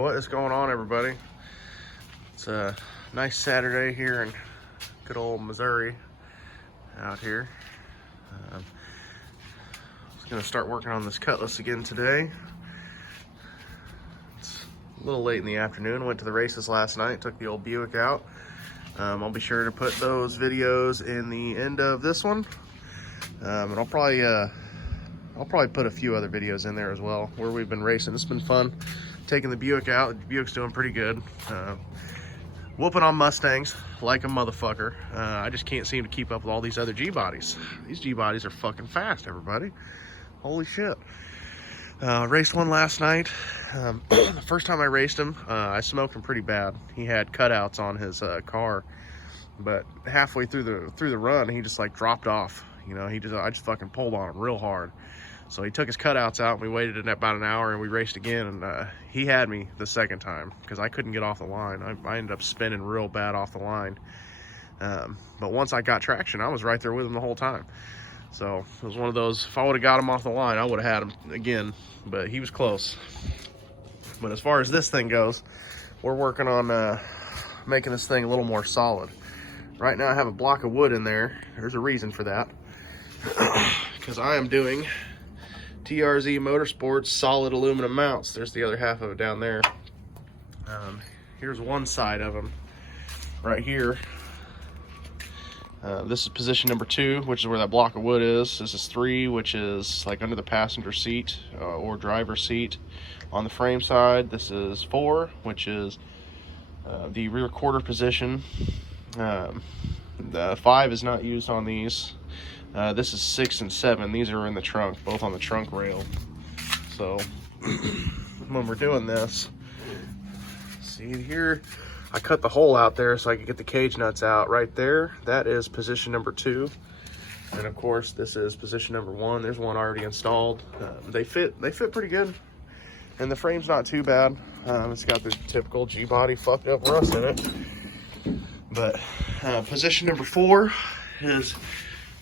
what is going on, everybody? It's a nice Saturday here in good old Missouri out here. I was gonna start working on this Cutlass again today. It's a little late in the afternoon. Went to the races last night, took the old Buick out. I'll be sure to put those videos in the end of this one. And I'll probably put a few other videos in there as well where we've been racing. It's been fun taking the Buick out. The Buick's doing pretty good. Whooping on Mustangs like a motherfucker. I just can't seem to keep up with all these other G-bodies. These G-bodies are fucking fast, everybody. Holy shit. Raced one last night. The first time I raced him, I smoked him pretty bad. He had cutouts on his car, but halfway through the run, he just like dropped off. You know, I just fucking pulled on him real hard. So he took his cutouts out, and we waited about an hour, and we raced again, and he had me the second time because I couldn't get off the line. I ended up spinning real bad off the line. But once I got traction, I was right there with him the whole time. So it was one of those, if I would have got him off the line, I would have had him again, but he was close. But as far as this thing goes, we're working on making this thing a little more solid. Right now I have a block of wood in there. There's a reason for that. Because I am doing TRZ Motorsports solid aluminum mounts. There's the other half of it down there. Here's one side of them right here. This is position number 2, which is where that block of wood is. This is 3, which is like under the passenger seat or driver's seat on the frame side. This is 4, which is the rear quarter position. The 5 is not used on these. This is 6 and 7. These are in the trunk, both on the trunk rail. So when we're doing this, see here, I cut the hole out there so I can get the cage nuts out right there. That is position number 2. And of course, this is position number 1. There's one already installed. They fit pretty good. And the frame's not too bad. It's got the typical G-body fucked up rust in it. But position number 4 is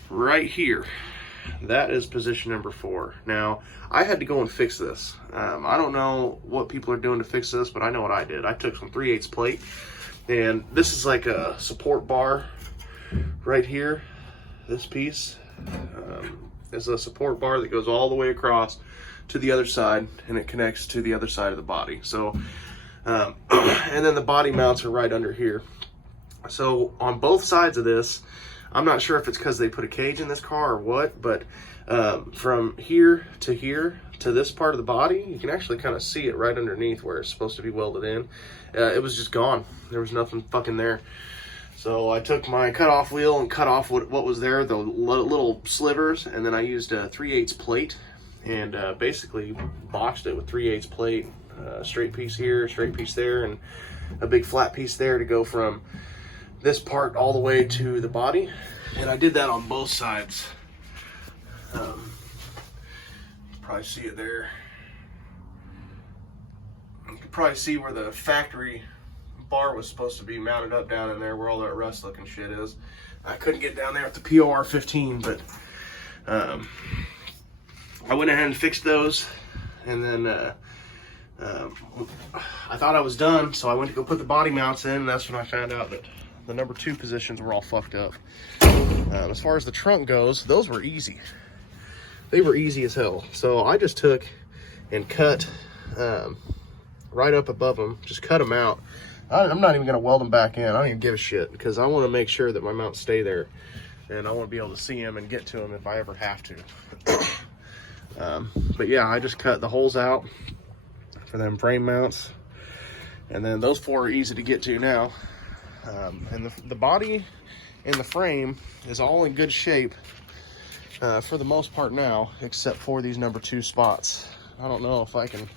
right here. That is position number 4. Now, I had to go and fix this. I don't know what people are doing to fix this, but I know what I did. I took some 3/8 plate, and this is like a support bar right here. This piece is a support bar that goes all the way across to the other side, and it connects to the other side of the body. So, and then the body mounts are right under here. So on both sides of this, I'm not sure if it's because they put a cage in this car or what, but from here to this part of the body, you can actually kind of see it right underneath where it's supposed to be welded in. It was just gone. There was nothing fucking there. So I took my cutoff wheel and cut off what was there, the little slivers, and then I used a 3/8 plate and basically boxed it with 3/8 plate, straight piece here, straight piece there, and a big flat piece there to go from this part all the way to the body. And I did that on both sides. Probably see it there. You can probably see where the factory bar was supposed to be mounted up down in there where all that rust looking shit is. I couldn't get down there with the POR 15, but I went ahead and fixed those, and then I thought I was done, so I went to go put the body mounts in, and that's when I found out that the number 2 positions were all fucked up. As far as the trunk goes, those were easy. They were easy as hell. So I just took and cut right up above them, just cut them out. I'm not even gonna weld them back in. I don't even give a shit because I wanna make sure that my mounts stay there, and I wanna be able to see them and get to them if I ever have to. But yeah, I just cut the holes out for them frame mounts, and then those 4 are easy to get to now. And the body and the frame is all in good shape for the most part now, except for these number 2 spots. I don't know if I can,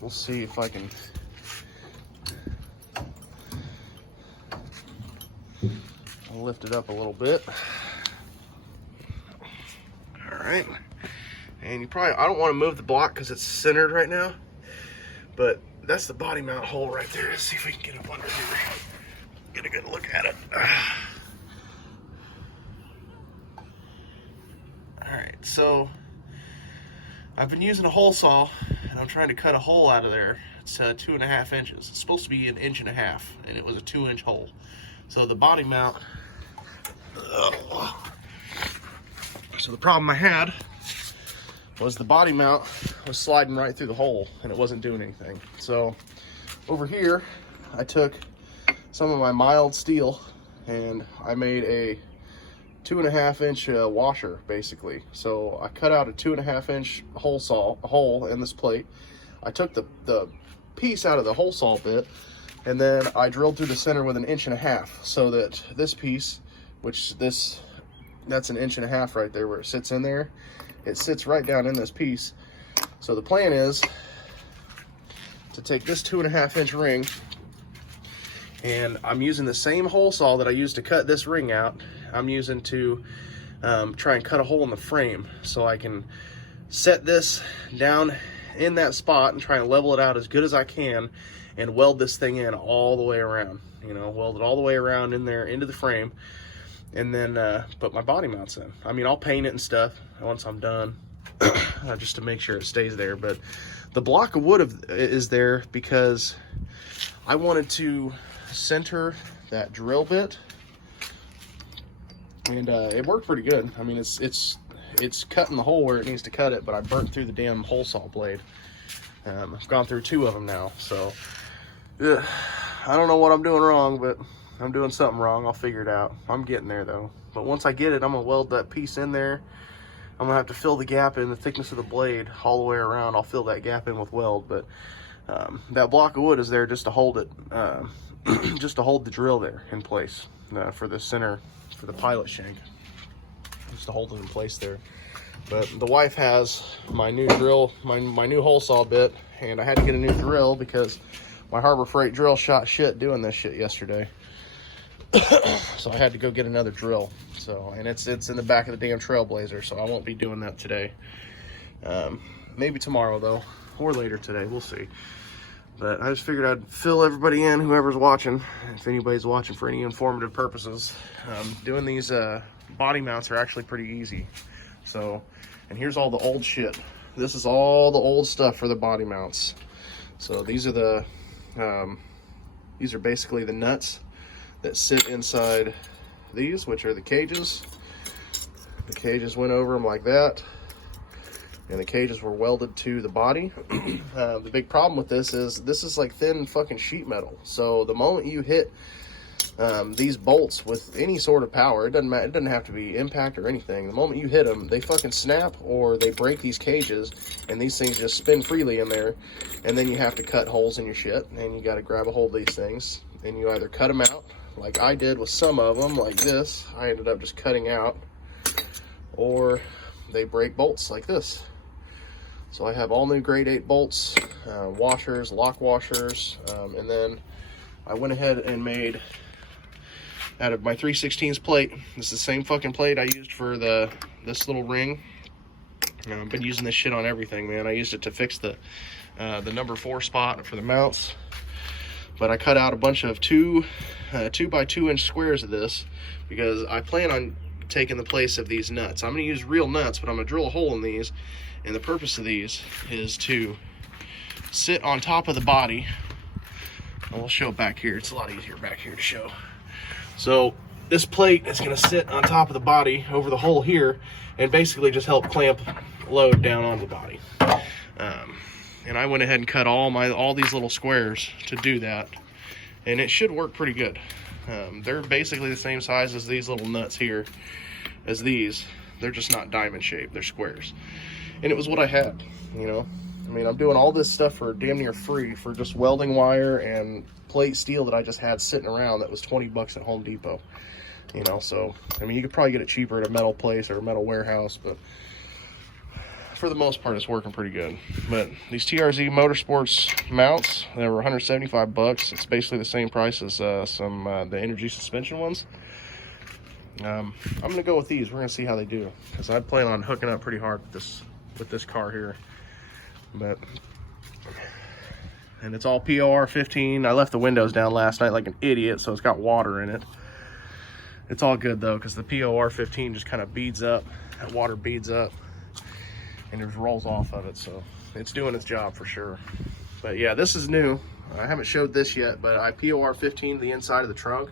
we'll see if I can. I'll lift it up a little bit. All right. And you probably, I don't want to move the block because it's centered right now, but that's the body mount hole right there. Let's see if we can get up under here. Get a good look at it. All right, so I've been using a hole saw, and I'm trying to cut a hole out of there. It's 2.5 inches. It's supposed to be 1.5 inches, and it was a 2-inch hole. So the body mount, so the problem I had was the body mount was sliding right through the hole, and it wasn't doing anything. So over here, I took some of my mild steel, and I made a 2.5 inch washer, basically. So I cut out a 2.5 inch hole in this plate. I took the piece out of the hole saw bit, and then I drilled through the center with 1.5 inches, so that this piece, that's 1.5 inches right there where it sits in there, it sits right down in this piece. So the plan is to take this 2.5 inch ring, and I'm using the same hole saw that I used to cut this ring out. I'm using to try and cut a hole in the frame, so I can set this down in that spot and try and level it out as good as I can and weld this thing in all the way around, you know, weld it all the way around in there into the frame, and then put my body mounts in. I mean, I'll paint it and stuff once I'm done, just to make sure it stays there. But the block of wood is there because I wanted to center that drill bit, and it worked pretty good. I mean, it's cutting the hole where it needs to cut it, but I burnt through the damn hole saw blade. I've gone through 2 of them now, so I don't know what I'm doing wrong, but I'm doing something wrong. I'll figure it out. I'm getting there though. But once I get it, I'm gonna weld that piece in there. I'm gonna have to fill the gap in the thickness of the blade all the way around. I'll fill that gap in with weld, but that block of wood is there just to hold it, just to hold the drill there in place for the center, for the pilot shank, just to hold it in place there. But the wife has my new drill, my new hole saw bit, and I had to get a new drill because my Harbor Freight drill shot shit doing this shit yesterday. So I had to go get another drill. So, and it's in the back of the damn Trailblazer, so I won't be doing that today. Maybe tomorrow though, or later today, we'll see. But I just figured I'd fill everybody in, whoever's watching, if anybody's watching for any informative purposes. Doing these body mounts are actually pretty easy. So, and here's all the old shit. This is all the old stuff for the body mounts. So these are basically the nuts that sit inside these, which are the cages. The cages went over them like that, and the cages were welded to the body. The big problem with this is like thin fucking sheet metal. So the moment you hit these bolts with any sort of power, it doesn't have to be impact or anything. The moment you hit them, they fucking snap or they break these cages, and these things just spin freely in there. And then you have to cut holes in your shit, and you got to grab a hold of these things, and you either cut them out like I did with some of them, like this. I ended up just cutting out, or they break bolts like this. So I have all new grade 8 bolts, washers, lock washers, and then I went ahead and made, out of my 3/16 plate, this is the same fucking plate I used for this little ring. I've been using this shit on everything, man. I used it to fix the number 4 spot for the mounts. But I cut out a bunch of 2 by 2 inch squares of this because I plan on taking the place of these nuts. I'm going to use real nuts, but I'm going to drill a hole in these, and the purpose of these is to sit on top of the body. And we'll show it back here. It's a lot easier back here to show. So this plate is going to sit on top of the body over the hole here and basically just help clamp load down on the body. And I went ahead and cut all these little squares to do that, and it should work pretty good. They're basically the same size as these little nuts here, as these. They're just not diamond shaped, they're squares. And it was what I had, you know. I mean, I'm doing all this stuff for damn near free for just welding wire and plate steel that I just had sitting around that was 20 bucks at Home Depot. You know, so, I mean, you could probably get it cheaper at a metal place or a metal warehouse, but for the most part, it's working pretty good. But these TRZ Motorsports mounts, they were 175 bucks. It's basically the same price as the Energy suspension ones. I'm gonna go with these. We're gonna see how they do, because I plan on hooking up pretty hard with this car here. And it's all POR 15. I left the windows down last night like an idiot, so it's got water in it. It's all good though, because the POR 15 just kind of beads up. That water beads up. and it just rolls off of it. So it's doing its job for sure. But yeah, this is new. I haven't showed this yet, but I POR 15 the inside of the trunk,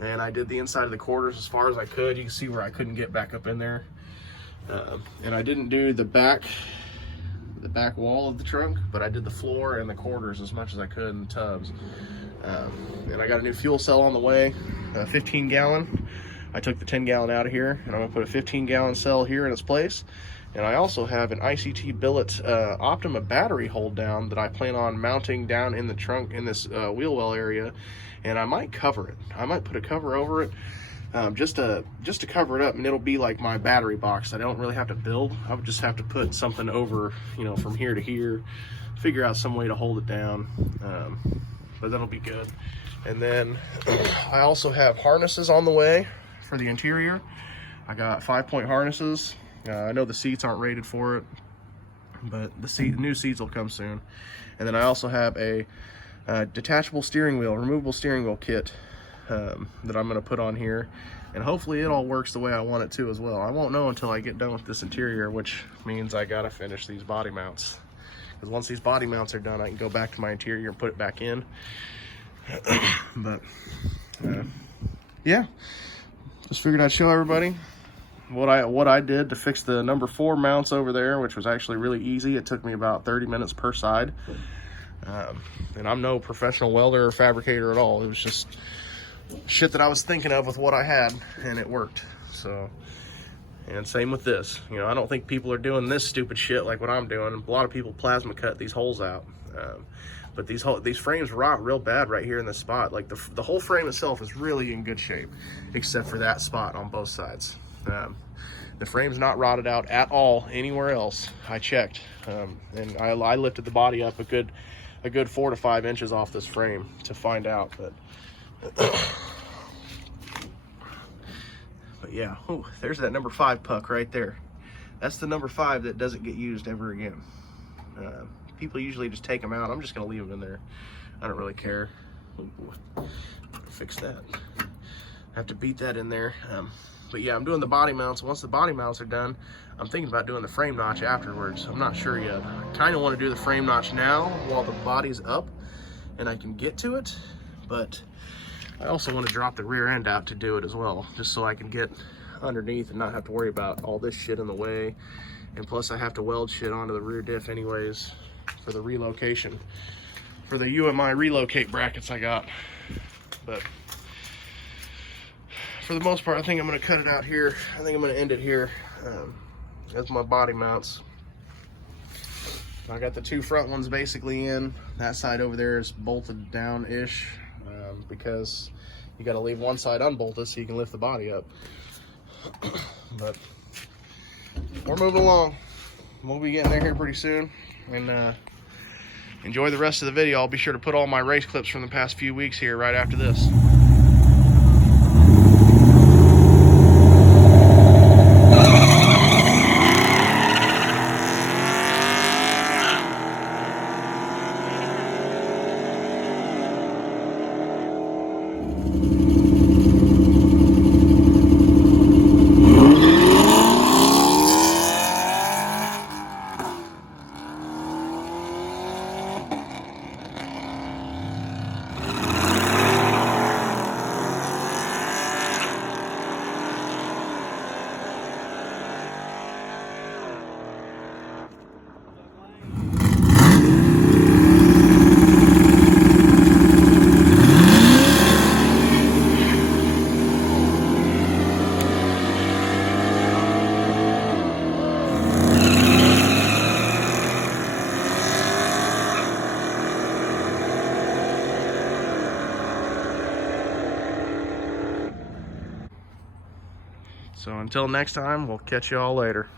and I did the inside of the quarters as far as I could. You can see where I couldn't get back up in there. And I didn't do the back wall of the trunk, but I did the floor and the quarters as much as I could in the tubs. And I got a new fuel cell on the way, a 15 gallon. I took the 10 gallon out of here, and I'm gonna put a 15 gallon cell here in its place. And I also have an ICT billet Optima battery hold down that I plan on mounting down in the trunk in this wheel well area, and I might cover it. I might put a cover over it, just to cover it up, and it'll be like my battery box. I don't really have to build. I would just have to put something over, you know, from here to here, figure out some way to hold it down, but that'll be good. And then I also have harnesses on the way for the interior. I got 5-point harnesses. I know the seats aren't rated for it, but the new seats will come soon. And then I also have a detachable steering wheel, removable steering wheel kit that I'm going to put on here, and hopefully it all works the way I want it to as well. I won't know until I get done with this interior, which means I got to finish these body mounts, because once these body mounts are done, I can go back to my interior and put it back in. But yeah, just figured I'd show everybody what I did to fix the number 4 mounts over there, which was actually really easy. It took me about 30 minutes per side. And I'm no professional welder or fabricator at all. It was just shit that I was thinking of with what I had, and it worked. So, and same with this. You know, I don't think people are doing this stupid shit like what I'm doing. A lot of people plasma cut these holes out. But these frames rot real bad right here in this spot. Like the whole frame itself is really in good shape, except for that spot on both sides. The frame's not rotted out at all anywhere else. I checked, and I lifted the body up a good 4 to 5 inches off this frame to find out. But yeah, ooh, there's that number 5 puck right there. That's the number 5 that doesn't get used ever again. People usually just take them out. I'm just gonna leave them in there. I don't really care. Ooh, fix that. I have to beat that in there. But yeah, I'm doing the body mounts. Once the body mounts are done, I'm thinking about doing the frame notch afterwards. I'm not sure yet. I kind of want to do the frame notch now while the body's up and I can get to it, but I also want to drop the rear end out to do it as well, just so I can get underneath and not have to worry about all this shit in the way. And plus I have to weld shit onto the rear diff anyways for the relocation, for the UMI relocate brackets I got. But for the most part, I think I'm going to cut it out here. I think I'm going to end it here. That's my body mounts. I got the 2 front ones basically in. That side over there is bolted down-ish, because you got to leave one side unbolted so you can lift the body up. But we're moving along. We'll be getting there here pretty soon. And enjoy the rest of the video. I'll be sure to put all my race clips from the past few weeks here right after this. So until next time, we'll catch you all later.